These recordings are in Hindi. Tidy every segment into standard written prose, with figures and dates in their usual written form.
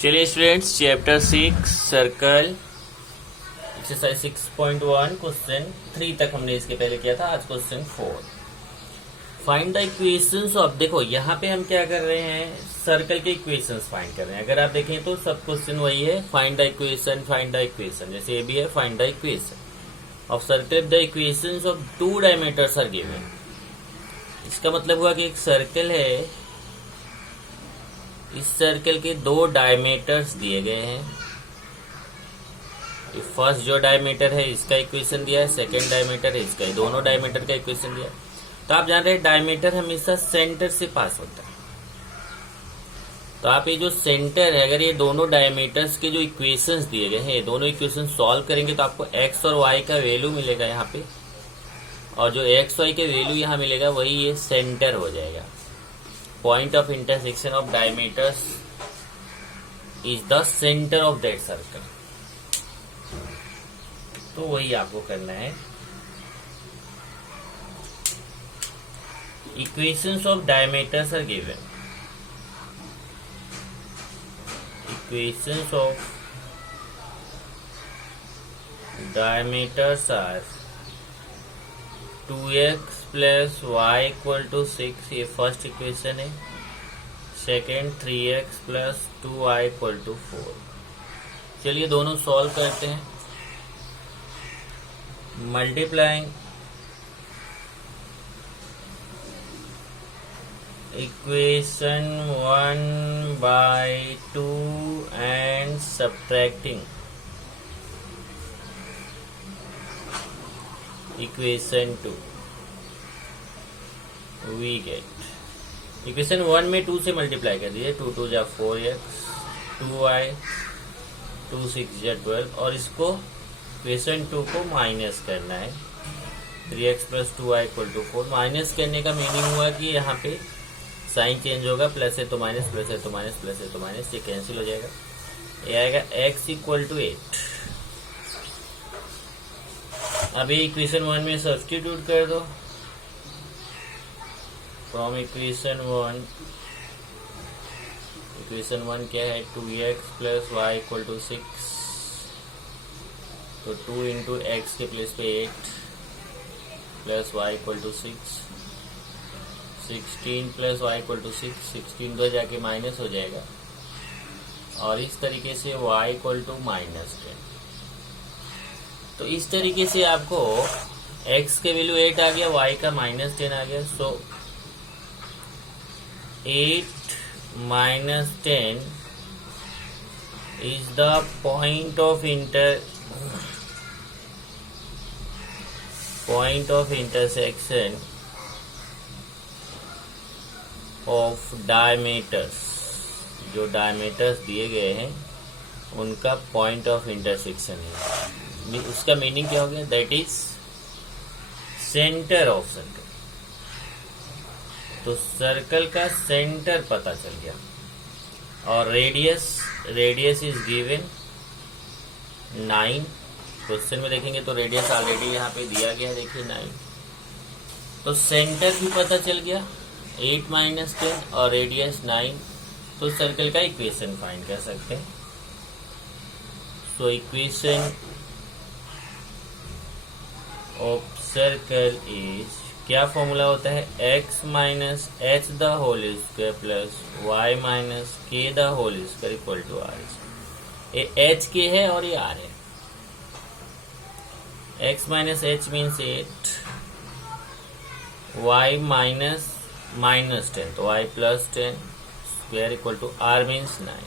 चलिए students, chapter 6 circle exercise 6.1 question 3 तक हमने इसके पहले किया था। आज question 4 find the equations of. देखो यहाँ पे हम क्या कर रहे हैं, सर्कल के इक्वेशंस फाइंड कर रहे हैं। अगर आप देखें तो सब क्वेश्चन वही है, find the equation, find the equation. जैसे ये भी है, find the equation of circle, the equations of two diameters are given. इसका मतलब हुआ कि एक सर्कल है, इस सर्कल के दो डायमीटर्स दिए गए हैं। फर्स्ट जो डायमीटर है इसका इक्वेशन दिया है, सेकंड डायमीटर है इसका, दोनों डायमीटर का इक्वेशन दिया है। तो आप जान रहे हैं डायमीटर हमेशा सेंटर से पास होता है। तो आप ये जो सेंटर है, अगर ये दोनों डायमीटर्स के जो इक्वेशंस दिए गए हैं, ये दोनों इक्वेशन सॉल्व करेंगे तो आपको एक्स और वाई का वैल्यू मिलेगा यहाँ पे, और जो एक्स वाई के वैल्यू यहाँ मिलेगा वही ये सेंटर हो जाएगा। Point of intersection of diameters is the center of that circle। तो वही आपको करना है। Equations of diameters are given। Equations of diameters are 2x plus y equal to 6, ये फर्स्ट इक्वेशन है। Second 3x plus 2y equal to 4। चलिए दोनों सॉल्व करते हैं। Multiplying equation 1 by 2 and subtracting equation 2 we get. Equation 1 में 2 से मल्टीप्लाई कर दीजिए, 2 2 जा 4x, 2y, 2 6 जा 12, और इसको इक्वेशन 2 को माइनस करना है। 3x plus 2y equal to 4। Minus करने का मीनिंग हुआ कि यहाँ पे साइन चेंज होगा, प्लस है तो माइनस, प्लस है तो माइनस, प्लस है तो माइनस, ये कैंसिल हो जाएगा। ये आएगा x इक्वल टू 8। अभी इक्वेशन 1 में सब्स्टिट्यूट कर दो। फ्रॉम इक्वेशन 1 क्या है, 2x plus Y equal to 6। तो 2 इंटू एक्स के प्लेस पे 8 plus Y equal to 6। 16 plus Y equal to 6, 16 तो जाके माइनस हो जाएगा, और इस तरीके से y इक्वल टू -10। तो इस तरीके से आपको x के वैल्यू 8 आ गया, y का -10 आ गया। सो 8 minus 10 is the point of intersection of diameters। जो डायमीटर्स दिए गए हैं उनका पॉइंट ऑफ इंटरसेक्शन है। उसका मीनिंग क्या हो गया, that is centre of circle. तो सर्कल का सेंटर पता चल गया। और रेडियस इज गिवन 9। क्वेश्चन में देखेंगे तो रेडियस ऑलरेडी यहाँ पे दिया गया है, देखिए 9। तो सेंटर भी पता चल गया, 8 माइनस 10 और रेडियस 9। तो सर्कल का इक्वेशन फाइंड कर सकते हैं। So equation of circle is, क्या फॉर्मूला होता है, x minus h the whole square plus y minus k the whole square equal to r। ये h के है और ये r है। x minus H means 8, y minus -10 तो y plus 10 square equal to r means 9।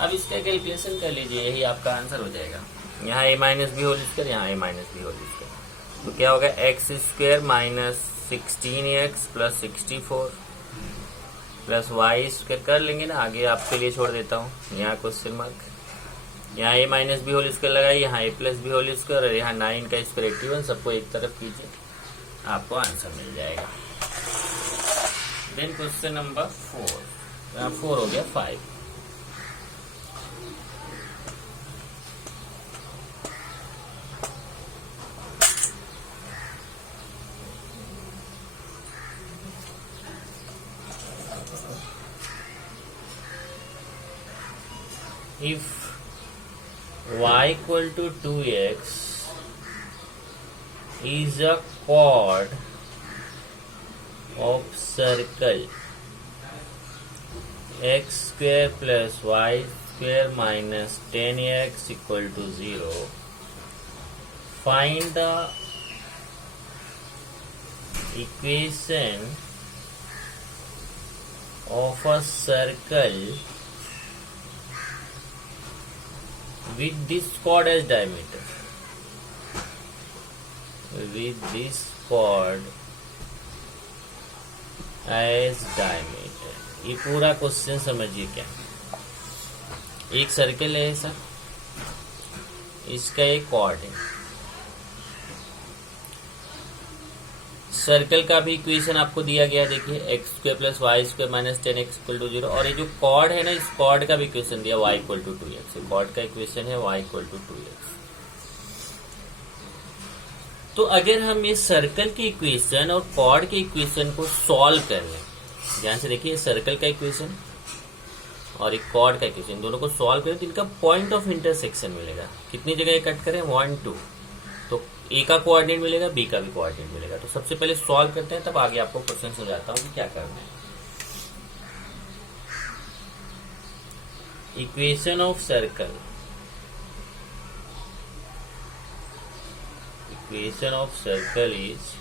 अब इसका कैलकुलेशन कर लीजिए, यही आपका आंसर हो जाएगा। यहाँ a minus B whole square, यहाँ a minus B whole square, तो क्या होगा, X square minus 16x plus 64 plus Y square कर लेंगे ना, आगे आपके लिए छोड़ देता हूँ। यहाँ क्वेश्चन मार्क, यहाँ a minus B whole square लगाइए, यहाँ a plus B whole square, और यहाँ 9 का स्क्वायर 81, सबको एक तरफ कीजिए, आपको आंसर मिल जाएगा। देन क्वेश्चन नंबर 4, 4 हो गया 5। if y equal to 2x is a chord of circle x square plus y square minus 10x equal to 0, find the equation of a circle with this chord as diameter. With this chord as diameter. ये पूरा क्वेश्चन समझिए क्या, एक सर्कल है ऐसा, इसका एक कॉर्ड है, सर्कल का भी इक्वेशन आपको दिया गया, देखिए X square plus Y square minus 10x equal to 0, और ये जो कॉर्ड है ना, इस कॉर्ड का भी इक्वेशन दिया y equal to 2x, chord का इक्वेशन है y इक्वल टू 2x। तो अगर हम इस सर्कल के इक्वेशन और कॉर्ड के इक्वेशन को सॉल्व कर लें, ध्यान से देखिए, सर्कल का इक्वेशन और एक कॉर्ड का इक्वेशन, दोनों को सॉल्व करें तो इनका पॉइंट ऑफ इंटरसेक्शन मिलेगा। कितनी जगह कट करें, 1 2, तो ए का कोऑर्डिनेट मिलेगा, बी का भी कोऑर्डिनेट मिलेगा। तो सबसे पहले सॉल्व करते हैं, तब आगे आपको क्वेश्चन समझाता हूं कि क्या करना है। Equation of circle, equation of circle is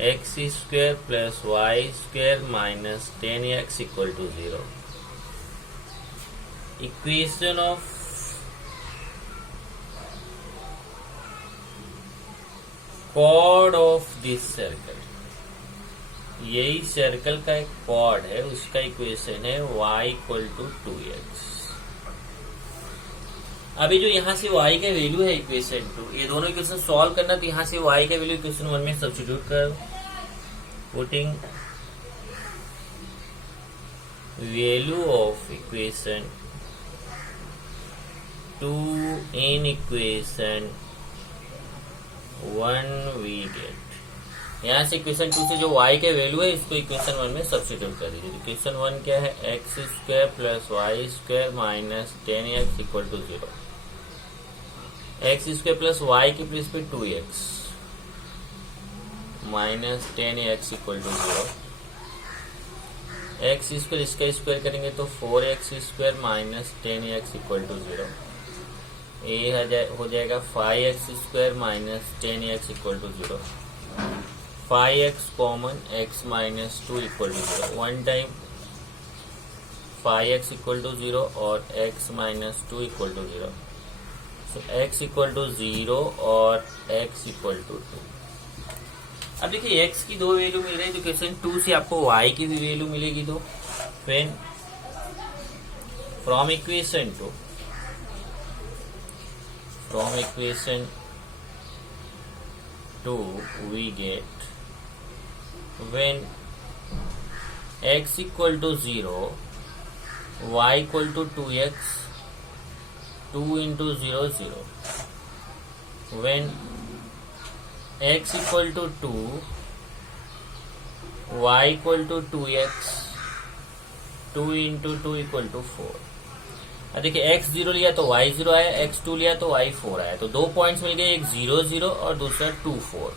X square plus Y square minus 10x equal to 0। Equation of chord of this circle, यही सर्कल का एक कॉर्ड है, उसका इक्वेशन है y इक्वल टू 2x। अभी जो यहां से y का वैल्यू है इक्वेशन 2, ये दोनों इक्वेशन सॉल्व करना, तो यहां से y का वैल्यू इक्वेशन 1 में सब्स्टिट्यूट करो, putting value of equation 2 in equation 1 we get. यहां से इक्वेशन 2 से जो y का वैल्यू है, इसको इक्वेशन 1 में सब्स्टिट्यूट कर दीजिए। इक्वेशन 1 क्या है, X square plus Y square minus 10x equal to 0। X square plus Y की प्लेस पे 2x minus 10x equal to 0। X square इसका स्क्वायर करेंगे तो 4x square minus 10x equal to 0। ये हो जाएगा 5x square minus 10x equal to 0। 5x common, x minus 2 equal to 0। One time 5x equal to 0 और x minus 2 equal to 0। So x equal to 0 और x इक्वल टू 2। अब देखिए x की दो वैल्यू मिल रही है, तो क्वेश्चन 2 से आपको y की भी वैल्यू मिलेगी। तो when from equation 2, from equation 2 we get when x equal to 0, y equal to 2x, 2 into 0 0, when x equal to 2, y equal to 2x, 2 into 2 equal to 4। देखिए x 0 लिया तो y 0 आया, x 2 लिया तो y 4 आया। तो दो पॉइंट्स मिल गए, एक 0 0 और दूसरा 2 4।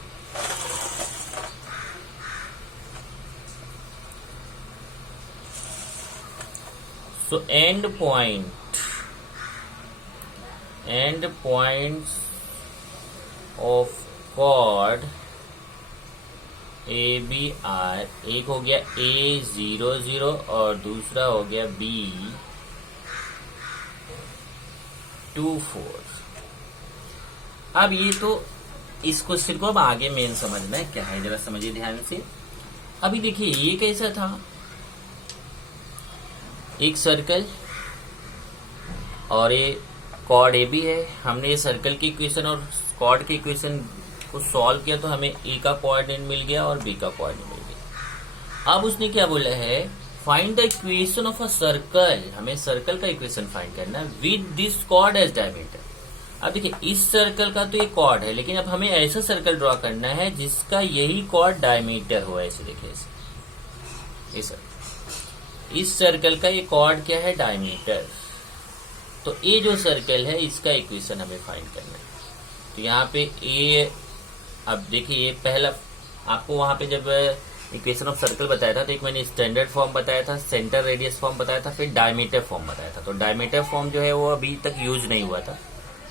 So end points of chord A B are, एक हो गया a 0 0 और दूसरा हो गया b 2 4। अब ये तो इस क्वेश्चन को अब आगे मेन समझना है क्या है, जरा समझिए ध्यान से। अभी देखिए ये कैसा था, एक सर्कल और ये कॉर्ड ए बी है। हमने ये सर्कल की इक्वेशन और कॉर्ड की इक्वेशन को सॉल्व किया तो हमें ए का कोऑर्डिनेट मिल गया और बी का कोऑर्डिनेट मिल गया। अब उसने क्या बोला है, find the equation of a circle, हमें सर्कल का इक्वेशन फाइंड करना है with this chord as diameter. अब देखिए इस सर्कल का तो ये कॉर्ड है, लेकिन अब हमें ऐसा सर्कल ड्रॉ करना है जिसका यही कॉर्ड डायमीटर हो। ऐसे देखिए इस सर्कल का ये कॉर्ड क्या है, डायमीटर। तो ये जो सर्कल है इसका इक्वेशन हमें फाइंड करना है। तो यहाँ पे ए, अब देखिए ये पहला आपको वहां पे जब इक्वेशन ऑफ सर्कल बताया था तो एक मैंने स्टैंडर्ड फॉर्म बताया था, सेंटर रेडियस फॉर्म बताया था, फिर डायमीटर फॉर्म बताया था। तो डायमीटर फॉर्म जो है वो अभी तक यूज नहीं हुआ था,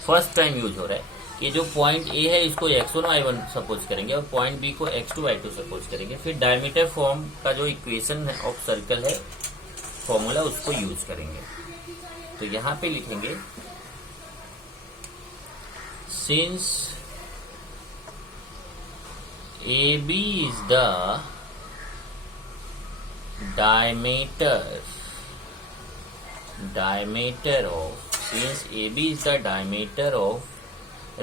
फर्स्ट टाइम यूज हो रहा है। ये जो पॉइंट ए है इसको x1 y1 सपोज करेंगे और पॉइंट बी को x2 y2 सपोज करेंगे। फिर डायमीटर फॉर्म का जो इक्वेशन है ऑफ सर्कल है फॉर्मूला उसको यूज करेंगे। तो यहां पे लिखेंगे since AB is the diameter of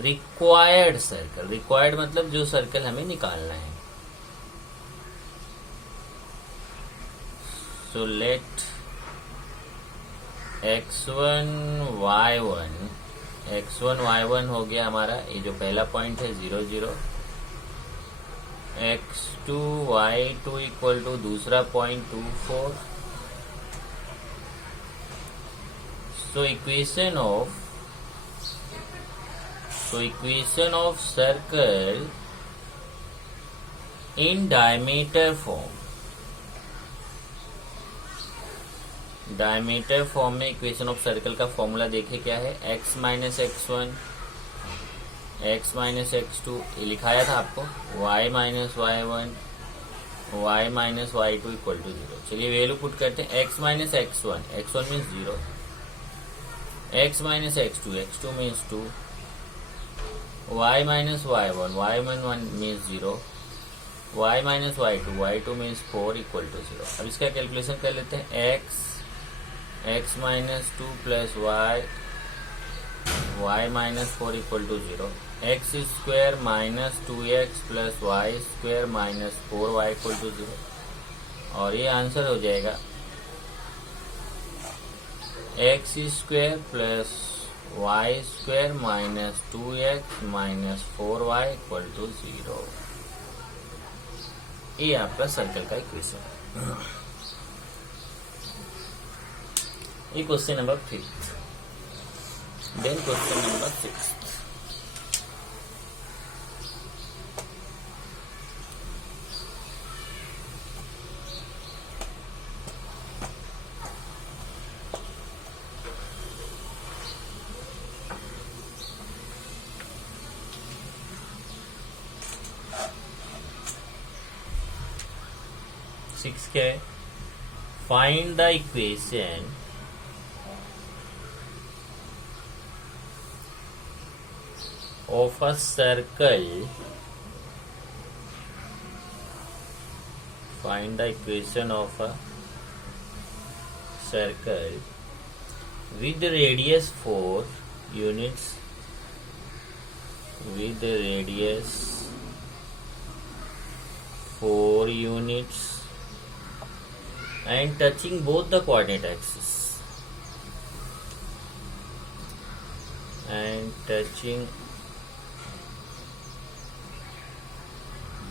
required circle, required मतलब जो सर्कल हमें निकालना है। So let x1 y1 हो गया हमारा, ये जो पहला पॉइंट है 0 0, x2 y2 इक्वल टू दूसरा point 2 4। So equation of circle in diameter form, diameter form में इक्वेशन ऑफ सर्कल का फॉर्मूला देखे क्या है, x minus x1 x minus x2 ये लिखाया था आपको, y minus y1 y minus y2 equal to 0। चलिए वैल्यू पुट करते हैं, x minus x1 x1 means 0, x minus x2 means 2, y minus y1 y1 means 0, y minus y2 means 4 equal to 0। अब इसका कैलकुलेशन कर लेते हैं, x minus 2 plus y minus 4 equal to 0, x square minus 2x plus y square minus 4y equal to 0। और ये आंसर हो जाएगा x square plus y square minus 2x minus 4y equal to 0। ये आपका सर्कल का इक्वेशन है। ये question number 5। Then question number 6। क्या है, find the equation of a circle, find the equation of a circle with radius 4 units, with radius 4 units and touching both the coordinate axis, and touching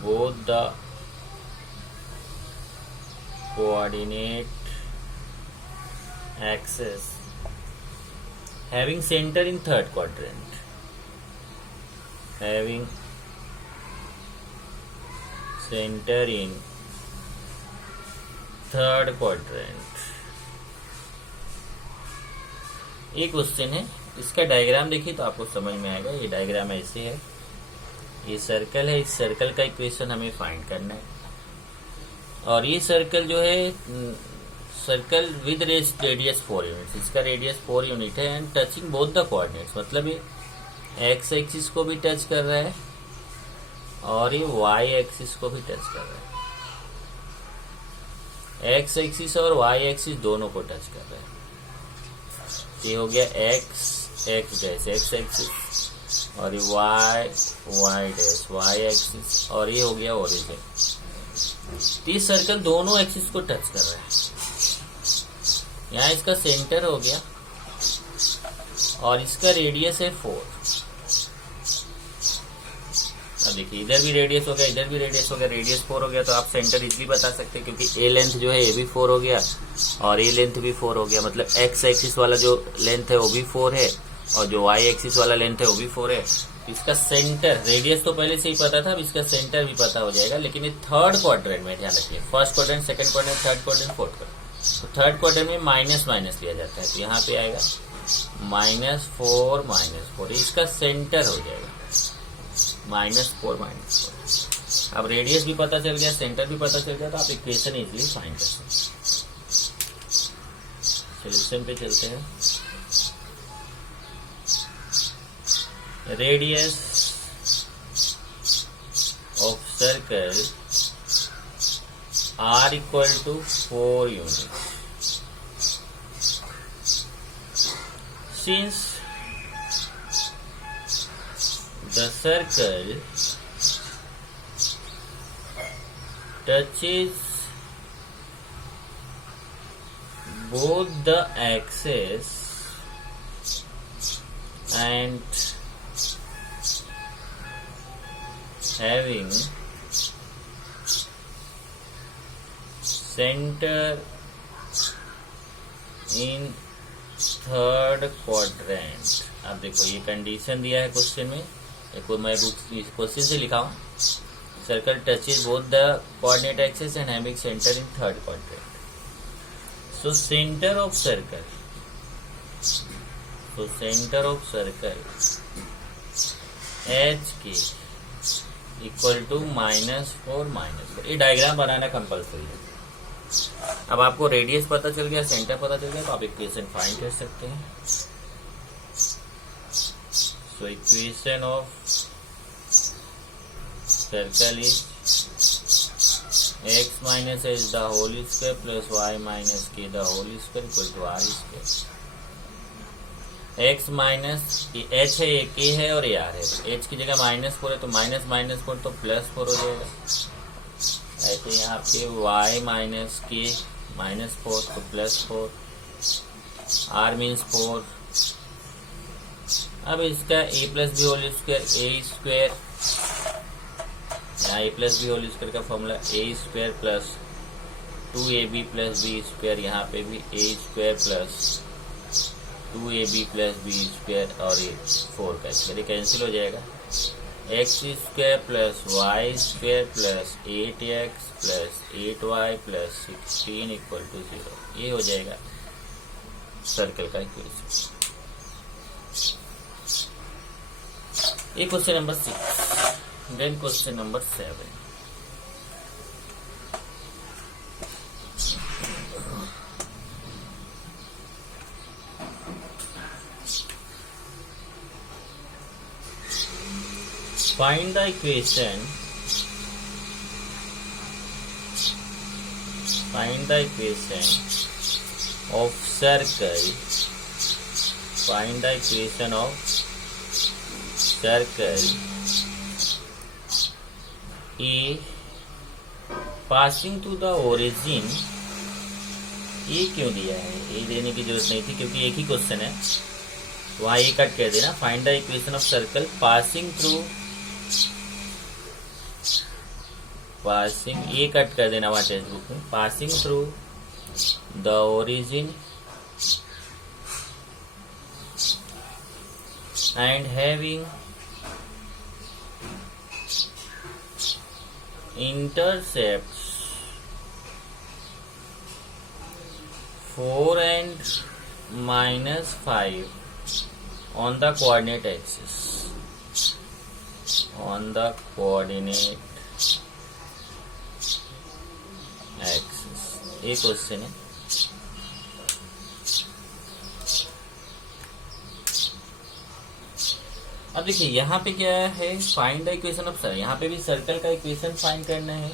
both the coordinate axis, having center in third quadrant, having center in third quadrant. ये क्वेश्चन है, इसका डायग्राम देखिए तो आपको समझ में आएगा। ये डायग्राम ऐसे है, ये सर्कल है, इस सर्कल का इक्वेशन हमें फाइंड करना है। और ये सर्कल जो है सर्कल विद रेडियस 4 यूनिट्स, इसका रेडियस 4 यूनिट है and touching both the coordinates, मतलब ये एक्स एक्सिस को भी टच कर रहा है और ये वाई एक्सिस को भी टच कर रहा है। एक्स एक्सिस और वाई एक्सिस दोनों को टच कर रहा है। ये हो गया x x dash x axis और ये y y dash y axis और ये हो गया ओरिजिन। ये सर्कल दोनों एक्सिस को टच कर रहा है। यहाँ इसका सेंटर हो गया और इसका रेडियस है 4। अब देखिए इधर भी रेडियस हो गया, इधर भी रेडियस हो गया, रेडियस 4 हो गया, तो आप सेंटर इजीली बता सकते हैं क्योंकि ए लेंथ जो है ये भी 4 हो गया और ए लेंथ भी 4 हो गया, मतलब एक्स एक्सिस वाला जो लेंथ है वो भी 4 है और जो वाई एक्सिस वाला लेंथ है वो भी 4 है। इसका सेंटर, रेडियस तो पहले से ही पता था, अब इसका सेंटर भी पता हो जाएगा, लेकिन ये थर्ड क्वाड्रेंट में ध्यान रखिए, first quadrant, second quadrant, third quadrant, fourth quadrant. तो थर्ड क्वाड्रेंट में माइनस माइनस लिया जाता है, तो यहाँ पे आएगा -4 इसका सेंटर हो जाएगा -4 अब रेडियस भी पता चल गया, सेंटर भी पता चल गया, तो आप इक्वेशन इजीली फाइंड कर सकते हैं। सोल्यूशन पे चलते हैं। Radius of circle r = 4 units. Since the circle touches both the axes and having center in third quadrant. अब देखो ये कंडीशन दिया है क्वेश्चन में, देखो मैं क्वेश्चन से लिखा हूँ, circle touches both the coordinate axis and having centre in third quadrant. So centre of circle, H के इक्वल टू -4 ये डायग्राम बनाना कंपल्सरी है। अब आपको रेडियस पता चल गया, सेंटर पता चल गया, तो आप इक्वेशन फाइंड कर सकते हैं। So equation of circle is x - h the whole square plus y - k the whole square equal to r square. x minus h है, ये k है और ये r है, h की जगह -4 है तो -4 तो +4 हो जाएगा। ऐसे यहाँ पे y - k -4 तो +4, r मीन्स 4। अब इसका a plus B whole square यहाँ a plus B whole square का formula a² plus 2ab plus b square, यहाँ पे भी a² plus 2ab plus b square और ये 4 का स्क्वायर कैंसिल हो जाएगा। x² plus y² plus 8x plus 8y plus 16 equal to 0, ये हो जाएगा सर्कल का इक्वेशन। ये question number 6। Then question number 7। Find the equation of circle. Find the equation of circle A passing to the origin। ये क्यों दिया है, ये देने की जरूरत नहीं थी क्योंकि एक ही क्वेश्चन है, वहाँ ये कट कर देना। Find the equation of circle passing through, ये कट कर देना वहाँ टेक्स्ट बुक में, passing through the origin and having intercepts 4 and -5 on the coordinate axis, ये क्वेश्चन है। अब देखिए यहाँ पे क्या है, find the equation of circle, यहाँ पे भी सर्कल का इक्वेशन फाइंड करना है।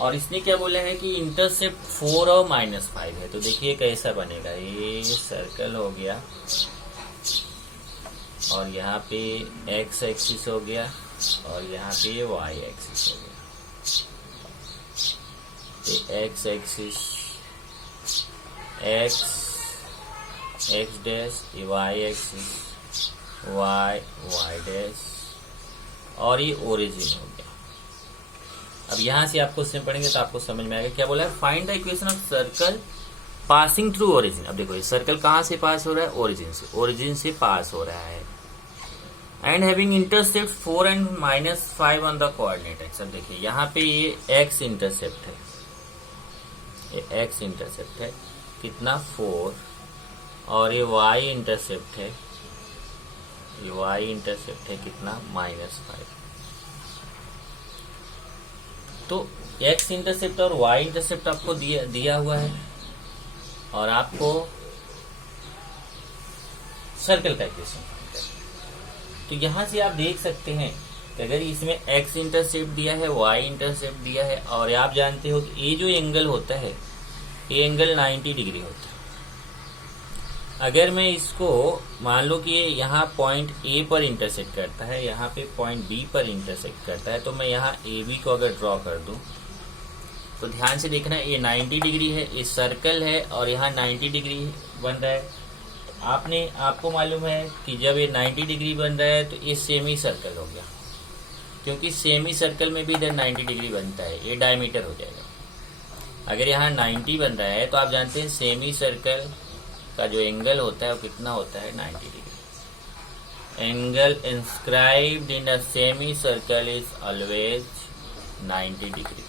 और इसने क्या बोला है कि इंटरसेप्ट 4 और -5 है, तो देखिए कैसा बनेगा। ये सर्कल हो गया और यहाँ पे x एक्सिस हो गया और यहाँ पे y एक्सिस हो गया। x axis x dash, y axis y y dash, और ये ओरिजिन हो गया। अब यहां से आप क्वेश्चन पढ़ेंगे तो आपको समझ में आएगा। क्या बोला है, find the equation of circle passing through origin. अब देखो ये सर्कल कहां से पास हो रहा है, ओरिजिन से पास हो रहा है। And having intercept 4 and -5 on the coordinate x. अब देखिए यहाँ पे ये एक्स इंटरसेप्ट है, ये एक्स इंटरसेप्ट है कितना 4, और ये वाई इंटरसेप्ट है, ये वाई इंटरसेप्ट है कितना -5। तो एक्स इंटरसेप्ट और वाई इंटरसेप्ट आपको दिया हुआ है, और आपको सर्कल का इक्वेशन फाइंड करना है। तो यहां से आप देख सकते हैं कि अगर इसमें एक्स इंटरसेप्ट दिया है, वाई इंटरसेप्ट दिया है, और आप जानते हो कि ये जो एंगल होता है ये एंगल 90 डिग्री होता है। अगर मैं इसको मान लो कि ये यहाँ पॉइंट ए पर इंटरसेक्ट करता है, यहाँ पे पॉइंट बी पर इंटरसेक्ट करता है, तो मैं यहाँ ए बी को अगर ड्रॉ कर दूं तो ध्यान से देखना, ये 90 डिग्री है, ये सर्कल है, और यहाँ 90 डिग्री बन रहा है। आपको मालूम है कि जब ये 90 डिग्री बन रहा है तो ये सेमी सर्कल हो गया, क्योंकि सेमी सर्कल में भी इधर 90 डिग्री बनता है, ये डायमीटर हो जाएगा। अगर यहाँ 90 बन रहा है तो आप जानते हैं सेमी सर्कल का जो एंगल होता है वो कितना होता है, 90 degree. Angle inscribed in a semi circle is always 90 degree.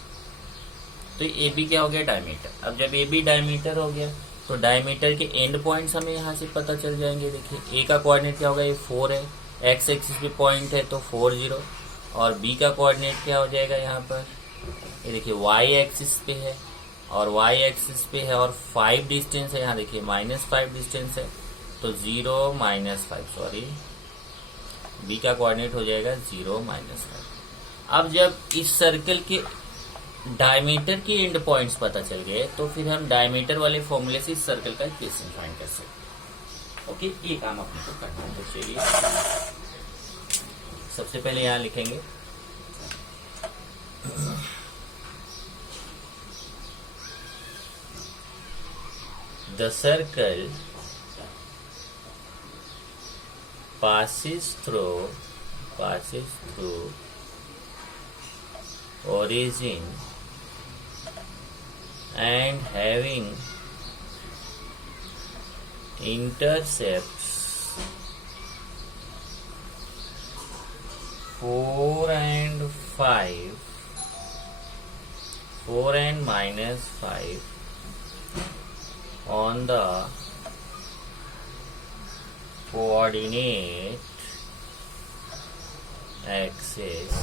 तो ए बी क्या हो गया, डायमीटर। अब जब ए बी डायमीटर हो गया तो डायमीटर के एंड पॉइंट्स हमें यहाँ से पता चल जाएंगे। देखिए ए का कोऑर्डिनेट क्या होगा, ये 4 है, एक्स एक्सिस पे पॉइंट है तो 4 0, और बी का कोऑर्डिनेट क्या हो जाएगा यहाँ पर, ये देखिए वाई एक्सिस पे है, और वाई एक्सिस पे है, और 5 डिस्टेंस है, यहाँ देखिए -5 डिस्टेंस है, तो 0 -5, सॉरी बी का कोऑर्डिनेट हो जाएगा 0 -5। अब जब इस सर्कल के डायमीटर के एंड पॉइंट्स पता चल गए तो फिर हम डायमीटर वाले फॉर्मूले से इस सर्कल का इक्वेशन फाइंड कर सकते। ओके, ये काम अपने को करना है। तो चलिए सबसे पहले यहां लिखेंगे the circle passes through origin and having intercepts 4 and -5 on the coordinate axis.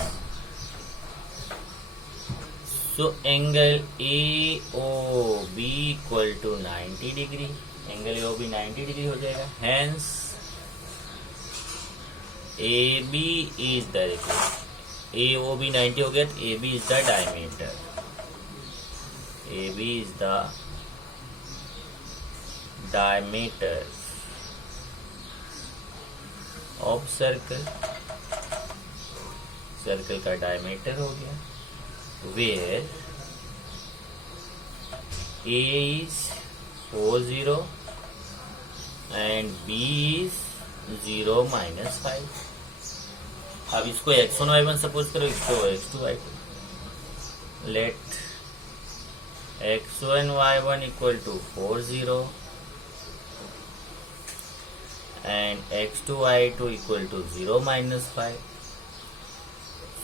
So angle AOB equal to 90 degree, angle AOB 90 degree हो जाएगा। Hence AB is the, AOB 90 हो गया तो AB is the diameter, AB is the diameter of circle, circle का डायमीटर हो गया, where A is 40 and B is 0 -5। अब इसको x1 y1 सपोज करो, इसको x2 y2। Let x1 y1 equal to 40 and x2 y2 equal to 0 -5.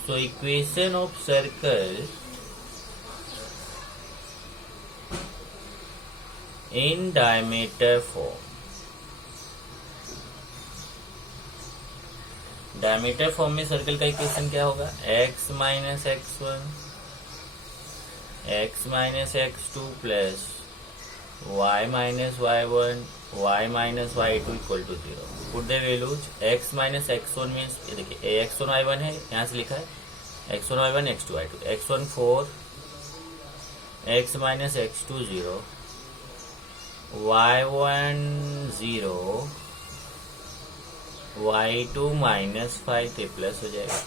So equation of circle in diameter form, diameter form में सर्कल का इक्वेशन क्या होगा, x - x1 x - x2 plus y - y1 y - y2 equal to 0। Put the values, x - x1 means ये देखिए x1 y1 है, यहाँ से लिखा है x1 y1 x2 y2, x1 4 x - x2 0 y1 0 y2 -5 ये प्लस हो जाएगा,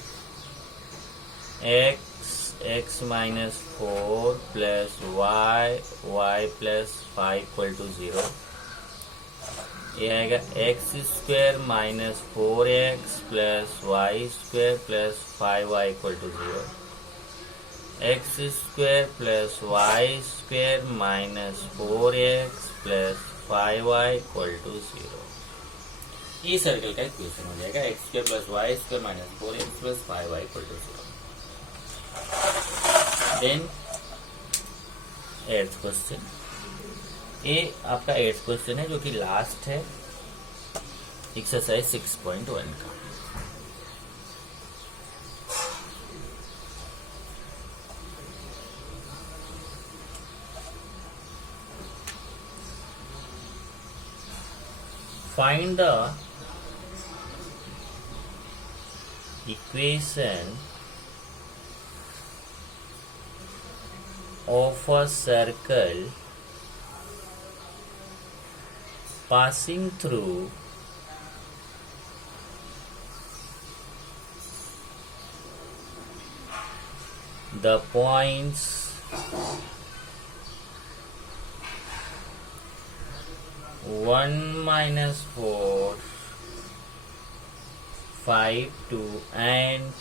x -4 plus y plus 5 equal to 0, ये आएगा x square minus 4x plus Y square plus 5y equal to 0। X square plus Y square minus 4x plus 5y equal to 0। ये सर्कल का इक्वेशन हो जाएगा x square plus Y square minus 4x plus 5y equal to 0। Then 8th question, ये आपका 8th क्वेश्चन है जो कि लास्ट है एक्सरसाइज 6.1 का। Find the equation of a circle passing through the points 1 minus 4, 5, 2 and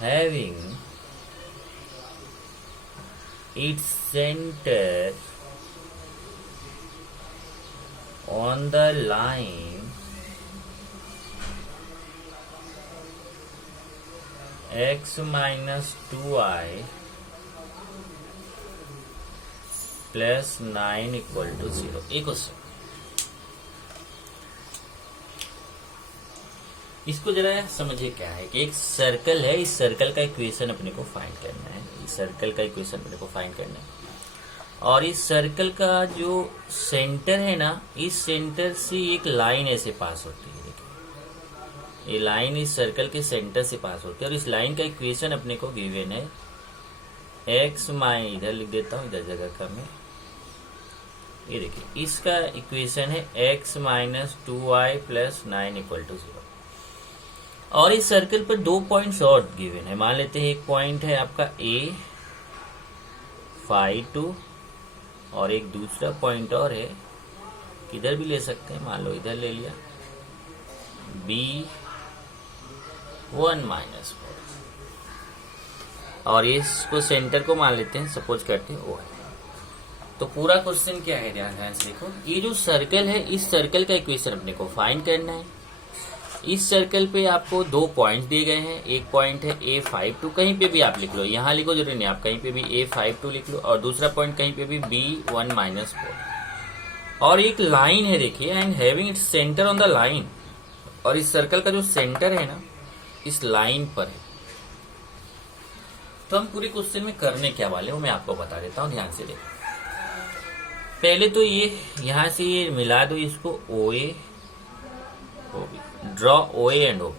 having its center on the line x minus 2y plus 9 equal to 0। एक क्वेश्चन, इसको जरा समझिए क्या है कि एक सर्कल है, इस सर्कल का इक्वेशन अपने को फाइंड करना है। इस सर्कल का इक्वेशन अपने को फाइंड करना है और इस सर्कल का जो सेंटर है ना, इस सेंटर से एक लाइन ऐसे पास होती है। देखिए ये लाइन इस सर्कल के सेंटर से पास होती है और इस लाइन का इक्वेशन अपने को गिवन है एक्स माइनस, इधर लिख देता हूँ, इधर जगह कम है। ये देखिए इसका इक्वेशन है x minus 2y plus 9 equal to 0। और इस सर्कल पर 2 पॉइंट्स और गिवन है। मान लेते हैं एक पॉइंट है आपका A, phi 2 और एक दूसरा पॉइंट और है, किधर भी ले सकते हैं, मान लो इधर ले लिया B 1 माइनस 4 और इसको सेंटर को मान लेते हैं, सपोज करते हैं O है। तो पूरा क्वेश्चन क्या है, ध्यान से देखो। ये जो सर्कल है, इस सर्कल का इक्वेशन अपने को फाइंड करना है। इस सर्कल पे आपको 2 पॉइंट्स दिए गए हैं। एक पॉइंट है A52, कहीं पे भी आप लिख लो, यहाँ लिखो जरूरी नहीं, आप कहीं पे भी A52 लिख लो और दूसरा पॉइंट कहीं पे भी B1 माइनस 4 और एक लाइन है देखिए, and having its centre on the line. और इस सर्कल का जो सेंटर है ना, इस लाइन पर है। तो हम पूरे क्वेश्चन में करने क्या वाले वो मैं आपको बता देता हूँ, ध्यान से देखो। पहले तो ये यहां से ये मिला दो इसको OA OB, draw OA and OB।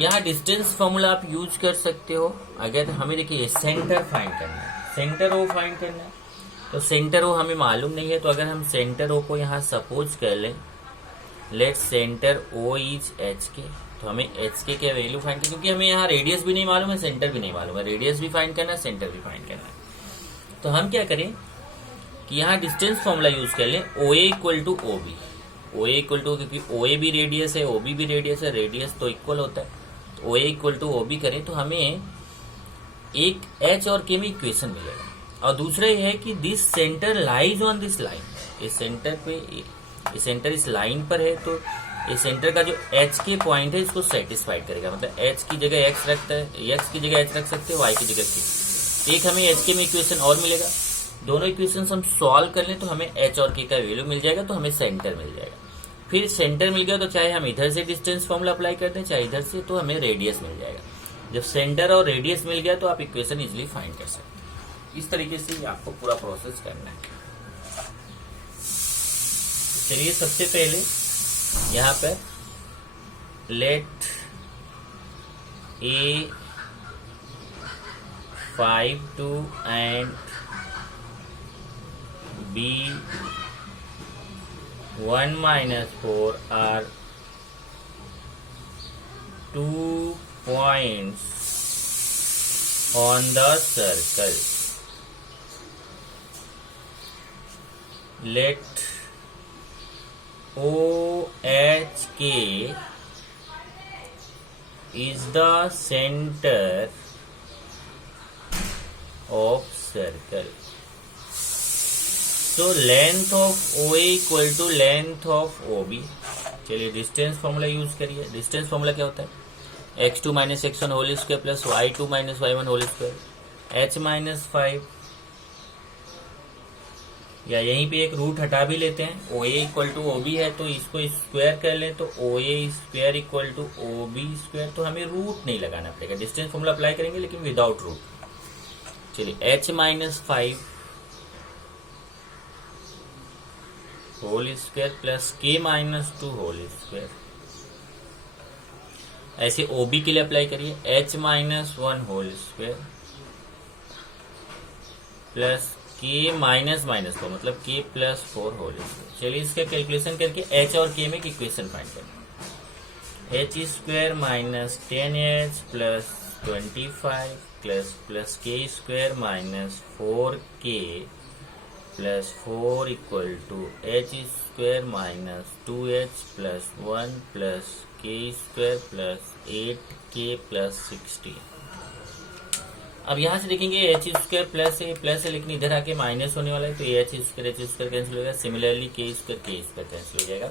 यहाँ डिस्टेंस फॉर्मूला आप यूज कर सकते हो। अगर हमें देखिए सेंटर फाइंड करना है, सेंटर O फाइंड करना है, तो सेंटर O हमें मालूम नहीं है। तो अगर हम सेंटर O को यहाँ सपोज कर लें, let centre O is HK, तो हमें HK के वैल्यू फाइंड करना, क्योंकि हमें यहाँ रेडियस भी नहीं मालूम है, सेंटर भी नहीं मालूम है। रेडियस भी फाइंड करना है, सेंटर भी फाइंड करना है। तो हम क्या करें कि यहाँ डिस्टेंस फॉर्मूला यूज कर लें, OA equal to OB। OA equal to, क्योंकि OA भी रेडियस है, OB भी रेडियस है, रेडियस तो इक्वल होता है। तो OA इक्वल टू OB करें तो हमें एक H और K में इक्वेशन मिलेगा। और दूसरा ये है कि this centre lies on this line. इस सेंटर पे, ये सेंटर इस लाइन पर है, तो इस सेंटर का जो H के पॉइंट है इसको सेटिस्फाइड करेगा। मतलब H की जगह X रखता है, X की जगह H रख सकते हैं, Y की जगह K। एक हमें H के में इक्वेशन और मिलेगा। दोनों इक्वेशन हम सॉल्व कर लें तो हमें H और K का वैल्यू मिल जाएगा, तो हमें सेंटर मिल जाएगा। फिर सेंटर मिल गया तो चाहे हम इधर से डिस्टेंस फॉर्मूला अप्लाई करते हैं, चाहे इधर से, तो हमें रेडियस मिल जाएगा। जब सेंटर और रेडियस मिल गया तो आप इक्वेशन इजिली फाइंड कर सकते हैं। इस तरीके से आपको पूरा प्रोसेस करना है। चलिए सबसे पहले यहाँ पर let A52 and B1 minus 4 are 2 points on the circle. Let OHK is the center of circle. So length of OA equal to length of OB. चलिए डिस्टेंस फॉर्मूला यूज करिए. डिस्टेंस फॉर्मूला क्या होता है? x2 minus x1 whole square plus y2 minus y1 whole square, h minus 5, या यहीं पे एक रूट हटा भी लेते हैं. OA इक्वल टू OB है तो इसको स्क्वायर कर लें तो OA square equal to OB square. तो हमें रूट नहीं लगाना पड़ेगा, डिस्टेंस फॉर्मूला अप्लाई करेंगे लेकिन विदाउट रूट. चलिए h minus 5 whole square plus k minus 2 whole square. ऐसे OB के लिए अप्लाई करिए. h minus 1 whole square plus k minus minus 4 मतलब k प्लस 4 होल स्क्वायर. चलिए इसका कैलकुलेशन करके h और k में इक्वेशन फाइंड करें. h square minus 10h plus 25 plus k square minus 4k plus 4 equal to h square minus 2h plus 1 plus k square plus 8k plus 16. अब यहाँ से देखेंगे h स्क्वायर प्लस है लेकिन इधर आके माइनस होने वाला है तो h स्क्वायर कैंसिल हो जाएगा. सिमिलरली k स्क्वायर कैंसिल हो जाएगा.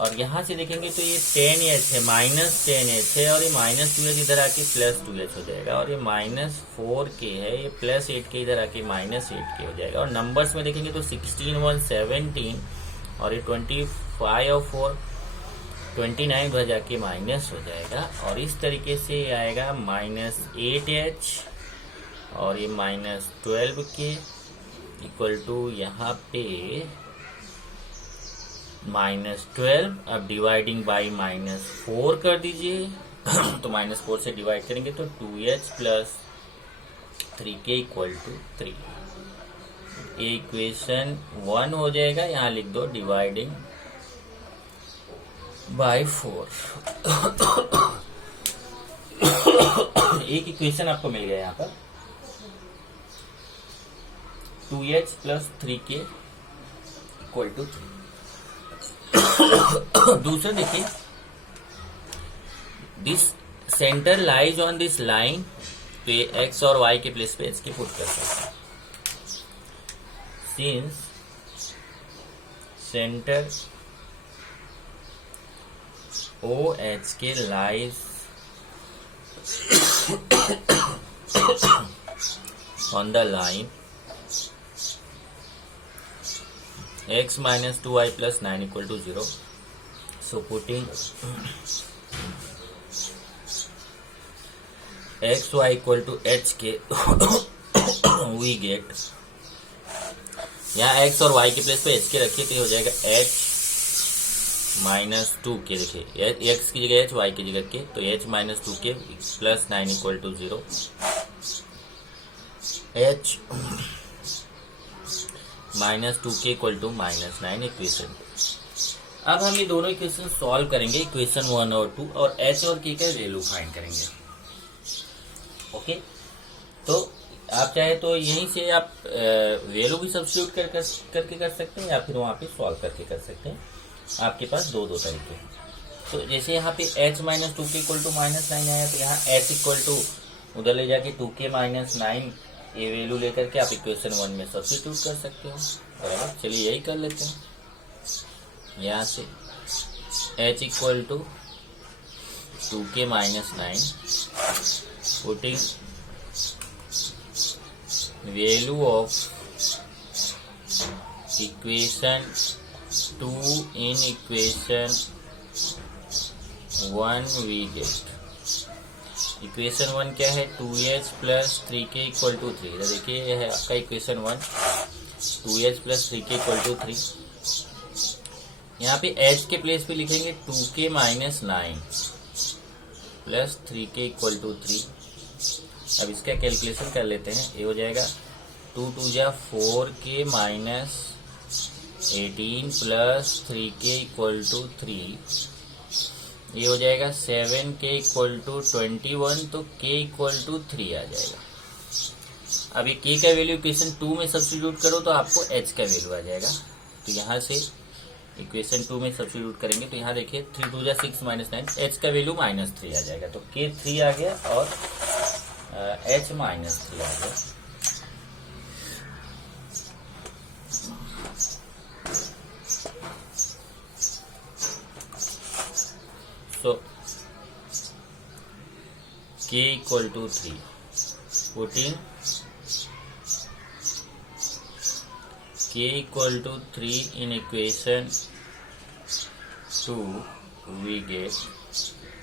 और यहाँ से देखेंगे तो ये 10h है, माइनस 10h है और ये माइनस 2h इधर आके प्लस 2h हो जाएगा. और ये माइनस 4k है, ये प्लस 8k इधर आके माइनस 8k हो जाएगा. और नंबर्स में देखेंगे तो 16 1 17 और ये 25 और 4 29 इधर जाके माइनस हो जाएगा. और इस तरीके से ये आएगा माइनस 8h और ये माइनस 12k इक्वल टू यहाँ पे माइनस 12. अब डिवाइडिंग बाई माइनस 4 कर दीजिए तो माइनस 4 से डिवाइड करेंगे तो 2h plus 3k equal to 3. ये इक्वेशन 1 हो जाएगा. यहाँ लिख दो डिवाइडिंग बाई 4. एक इक्वेशन आपको मिल गया यहाँ पर 2h plus 3k equal to 3. दूसरा देखिए, this centre lies on this line. तो ये x और y के प्लेस पे इसके पुट कर सकते हैं. Since centre OHK lies on the line x minus 2y plus 9 equal to 0. So putting xy equal to hk we get, यहाँ x और y के प्लेस पे hk रखिए तो ये हो जाएगा h माइनस 2k. देखिए x की जगह h, y की जगह k तो h minus 2k plus 9 equal to 0. h minus 2k equal to minus 9 equation. अब हम ये दोनों इक्वेशन सॉल्व करेंगे, इक्वेशन 1 और 2, और h और k का वैल्यू फाइंड करेंगे. ओके, तो आप चाहे तो यहीं से आप वैल्यू भी सब्स्टिट्यूट करके कर सकते हैं या फिर वहां पे सॉल्व करके कर सकते हैं. आपके पास दो तरीके हैं. तो जैसे यहाँ पे h minus 2k equal to minus 9 आया तो यहाँ h इक्वल टू उधर ले जाके 2k माइनस 9 ये वैल्यू लेकर के आप इक्वेशन 1 में सब्स्टिट्यूट कर सकते हो. बराबर, चलिए यही कर लेते हैं. यहाँ से h equal to 2k minus 9 putting value of equation 2 in equation 1 we get. Equation 1 क्या है? 2h plus 3k equal to 3. देखिए यह है आपका equation 1, 2h plus 3k equal to 3. यहाँ पे h के प्लेस पे लिखेंगे 2k minus 9 plus 3k equal to 3. अब इसका कैलकुलेशन कर लेते हैं. ये हो जाएगा 2 2 जा 4k minus 18 plus 3k equal to 3. ये हो जाएगा 7k इक्वल टू 21 तो k इक्वल टू 3 आ जाएगा. अब ये k का वैल्यू इक्वेशन 2 में सब्स्टिट्यूट करो तो आपको h का वैल्यू आ जाएगा. तो यहाँ से इक्वेशन 2 में सब्स्टिट्यूट करेंगे तो यहाँ देखिए 3 2 जा 6 -9, एच का वैल्यू -3 आ जाएगा, तो के 3 आ गया और एच -3 आ गया। So k equal to 3, putting k equal to 3 in equation 2 we get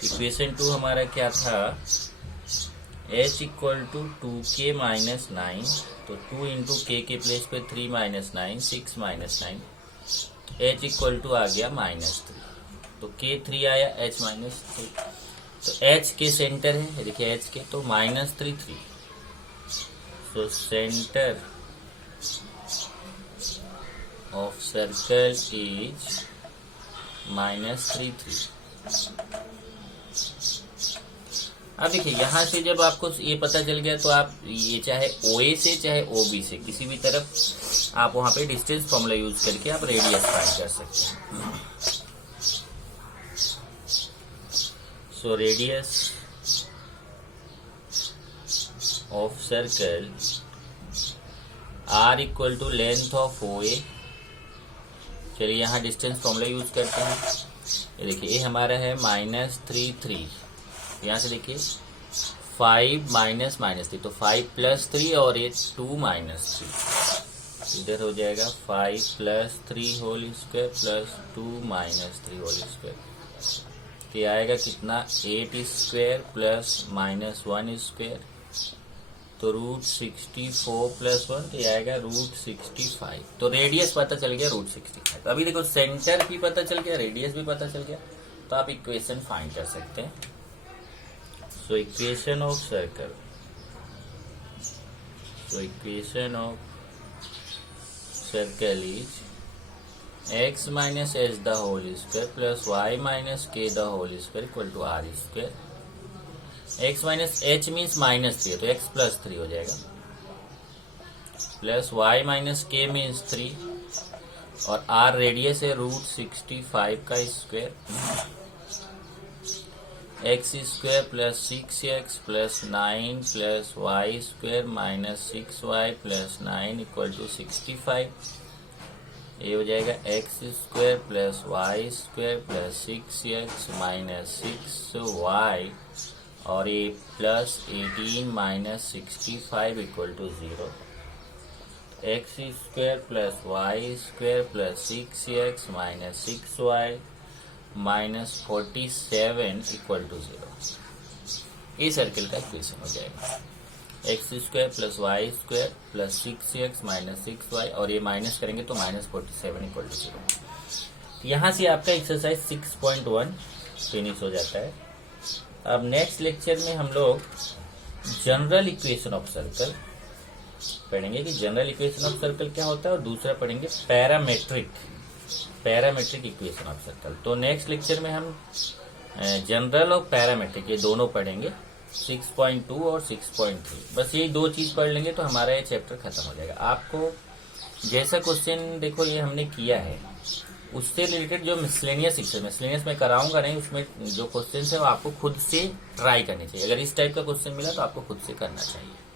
equation 2 हमारा क्या था, h equal to 2k -9, तो 2 इंटू k के प्लेस पे 3 -9 6 -9, h इक्वल टू आ गया -3, तो k 3 आया, h -3, तो h के सेंटर है, देखिए h के, तो -3 3, so centre of circle is -3 3। अब देखिए यहाँ से जब आपको ये पता चल गया तो आप ये चाहे OA से चाहे OB से किसी भी तरफ आप वहां पे डिस्टेंस फॉर्मूला यूज करके आप रेडियस फाइंड कर सकते हैं। So radius of circle R equal to length of OA। चलिए यहाँ डिस्टेंस फॉर्मूला यूज करते हैं। ये देखिए ये हमारा है -3 3, यहाँ से देखिए 5 -3, तो 5 + 3 और ये 2 -3, इधर हो जाएगा 5 + 3 whole square plus 2 -3 whole square, तो ये आएगा कितना 8 स्क्वायर प्लस -1 स्क्वायर, तो √64 + 1, तो ये आएगा √65। तो रेडियस पता चल गया √65। अभी देखो सेंटर भी पता चल गया, रेडियस भी पता चल गया, तो आप इक्वेशन फाइंड कर सकते हैं। So equation of circle. So equation of circle is x minus h the whole square plus y minus k the whole square equal to r square. x minus h means -3 तो x plus 3 हो जाएगा, plus y minus k means 3 और r रेडियस है √65 का square, x square plus 6x plus 9 plus y square minus 6y plus 9 equal to 65। ये हो जाएगा x square plus y square plus 6x minus 6y और ये plus 18 minus 65 equal to 0। x square plus y square plus 6x minus 6y -47 equal to 0। ये सर्किल का इक्वेशन हो जाएगा, x square plus Y square plus 6x minus 6y और ये माइनस करेंगे तो -47 इक्वल टू 0। यहाँ से आपका एक्सरसाइज 6.1 फिनिश हो जाता है। अब नेक्स्ट लेक्चर में हम लोग जनरल इक्वेशन ऑफ सर्कल पढ़ेंगे कि जनरल इक्वेशन ऑफ सर्कल क्या होता है, और दूसरा पढ़ेंगे पैरामेट्रिक इक्वेशन ऑफ सर्कल। तो नेक्स्ट लेक्चर में हम जनरल और पैरामेट्रिक ये दोनों पढ़ेंगे, 6.2 और 6.3। बस ये दो चीज पढ़ लेंगे तो हमारा ये चैप्टर खत्म हो जाएगा। आपको जैसा क्वेश्चन देखो ये हमने किया है उससे रिलेटेड जो मिसलेनियस में कराऊंगा नहीं, उसमें जो क्वेश्चन है वो आपको खुद से ट्राई करने चाहिए। अगर इस टाइप का क्वेश्चन मिला तो आपको खुद से करना चाहिए।